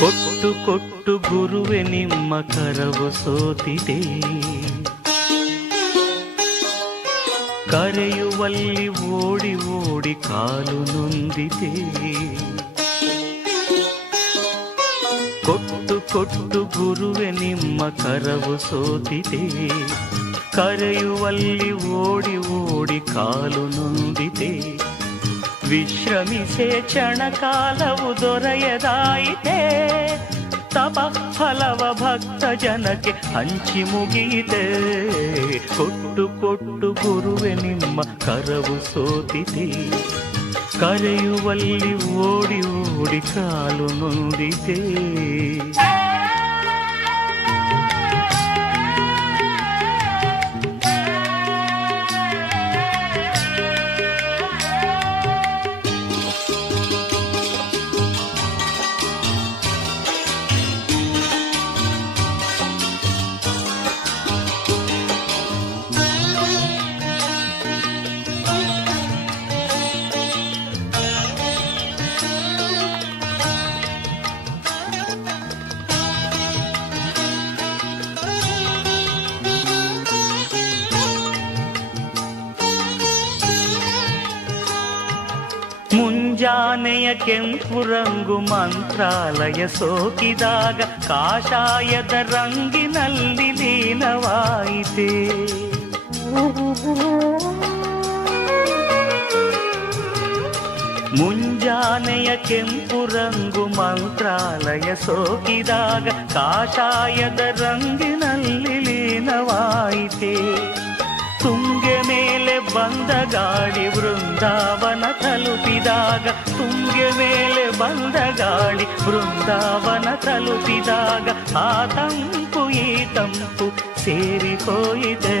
ಕೊಟ್ಟು ಕೊಟ್ಟು ಗುರುವೆ ನಿಮ್ಮ ಕರವು ಸೋತಿದೆ, ಕರೆಯುವಲ್ಲಿ ಓಡಿ ಓಡಿ ಕಾಲು ನೊಂದಿದೆ. ಕೊಟ್ಟು ಕೊಟ್ಟು ಗುರುವೆ ನಿಮ್ಮ ಕರವು ಸೋತಿದೆ, ಕರೆಯುವಲ್ಲಿ ಓಡಿ ಓಡಿ ಕಾಲು ನೊಂದಿದೆ. ವಿಶ್ರಮಿಸೆ ಕ್ಷಣಕಾಲವು ದೊರೆಯದಾಯಿತೆ, ತಪ ಫಲವ ಭಕ್ತ ಜನಕ್ಕೆ ಹಂಚಿ ಮುಗಿಯಿತೆ. ಕೊಟ್ಟು ಕೊಟ್ಟು ಗುರುವೆ ನಿಮ್ಮ ಕರವು ಸೋತಿದೆ, ಕರೆಯುವಲ್ಲಿ ಓಡಿ ಓಡಿ ಕಾಲು ನೊಂದಿದೆ. ಮುಂಜಾನೆಯ ಕೆಂಪು ರಂಗು ಮಂತ್ರಾಲಯ ಸೋಕಿದಾಗ ಕಾಷಾಯದ ರಂಗಿನಲ್ಲಿ ಲೀನವಾಯಿತೆ. ಮುಂಜಾನೆಯ ಕೆಂಪು ರಂಗು ಮಂತ್ರಾಲಯ ಸೋಕಿದಾಗ ಕಾಷಾಯದ ರಂಗಿನಲ್ಲಿ ಲೀನವಾಯಿತೆ. ತುಂಗೆ ಮೇಲೆ ಬಂದ ಗಾಳಿ ಬೃಂದಾವನ ತಲುಪಿದಾಗ, ತುಂಗೆ ಮೇಲೆ ಬಂದ ಗಾಳಿ ಬೃಂದಾವನ ತಲುಪಿದಾಗ, ಆ ತಂಪು ಈ ತಂಪು ಸೇರಿ ಹೋಯಿದೆ.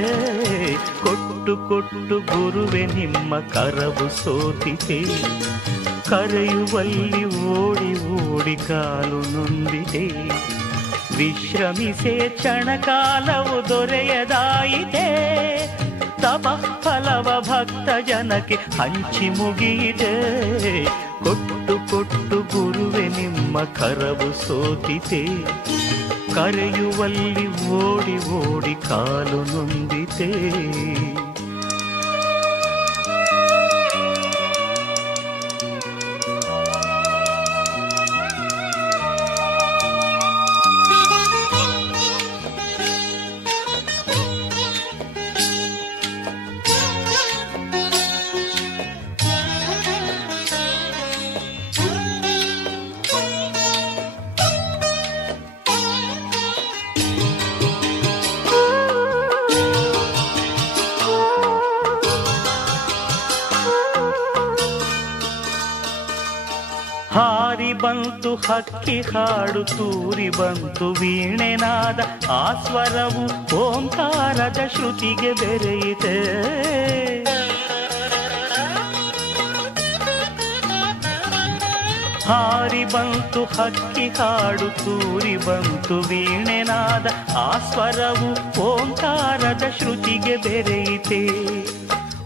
ಕೊಟ್ಟು ಕೊಟ್ಟು ಗುರುವೆ ನಿಮ್ಮ ಕರವು ಸೋತಿದೆ, ಕರೆಯುವಲ್ಲಿ ಓಡಿ ಓಡಿ ಕಾಲು ನೊಂದಿದೆ. ವಿಶ್ರಮಿಸೆ ಕ್ಷಣಕಾಲವು ದೊರೆಯದಾಯಿತೆ, ತಪ ಫಲವ ಭಕ್ತ ಜನಕ್ಕೆ ಹಂಚಿ ಮುಗಿಯಿದೆ. ಕೊಟ್ಟು ಕೊಟ್ಟು ಗುರುವೆ ನಿಮ್ಮ ಕರವು ಸೋತಿದೆ, ಕರೆಯುವಲ್ಲಿ ಓಡಿ ಓಡಿ ಕಾಲು ನೊಂದಿದೆ. ಹಾರಿ ಬಂತು ಹಕ್ಕಿ ಹಾಡು, ತೂರಿ ಬಂತು ವೀಣೆನಾದ, ಆ ಸ್ವರವು ಓಂಕಾರದ ಶ್ರುತಿಗೆ ಬೆರೆಯಿತೆ. ಹಾರಿ ಬಂತು ಹಕ್ಕಿ ಹಾಡು, ತೂರಿ ಬಂತು ವೀಣೆನಾದ, ಆ ಸ್ವರವು ಓಂಕಾರದ ಶ್ರುತಿಗೆ ಬೆರೆಯಿತೆ.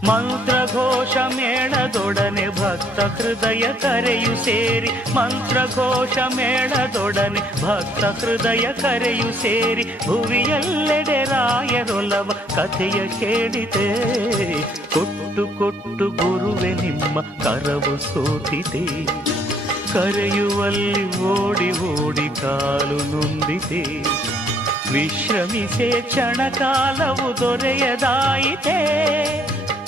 ಮಂತ್ರಘೋಷ ಮೇಳದೊಡನೆ ಭಕ್ತ ಹೃದಯ ಕರೆಯು ಸೇರಿ, ಮಂತ್ರಘೋಷ ಮೇಳದೊಡನೆ ಭಕ್ತ ಹೃದಯ ಕರೆಯು ಸೇರಿ, ಭುವಿಯೆಲ್ಲೆಡೆ ರಾಯರೊಲವ ಕಥೆಯ ಕೇಳಿದೆ. ಕೊಟ್ಟು ಕೊಟ್ಟು ಗುರುವೆ ನಿಮ್ಮ ಕರವು ಸೋತಿದೆ, ಕರೆಯುವಲ್ಲಿ ಓಡಿ ಓಡಿ ಕಾಲು ನೊಂದಿದೆ. ವಿಶ್ರಮಿಸೆ ಕ್ಷಣಕಾಲವು ದೊರೆಯದಾಯಿತೆ,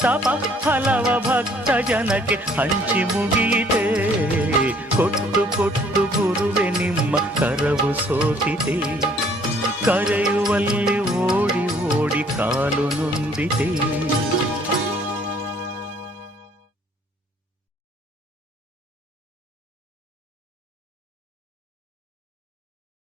ತಪ ಫಲವ ಭಕ್ತ ಜನಕ್ಕೆ ಹಂಚಿ ಮುಗಿಯಿತೆ. ಕೊಟ್ಟು ಕೊಟ್ಟು ಗುರುವೆ ನಿಮ್ಮ ಕರವು ಸೋತಿದೆ, ಕರೆಯುವಲ್ಲಿ ಓಡಿ ಓಡಿ ಕಾಲು ನೊಂದಿದೆ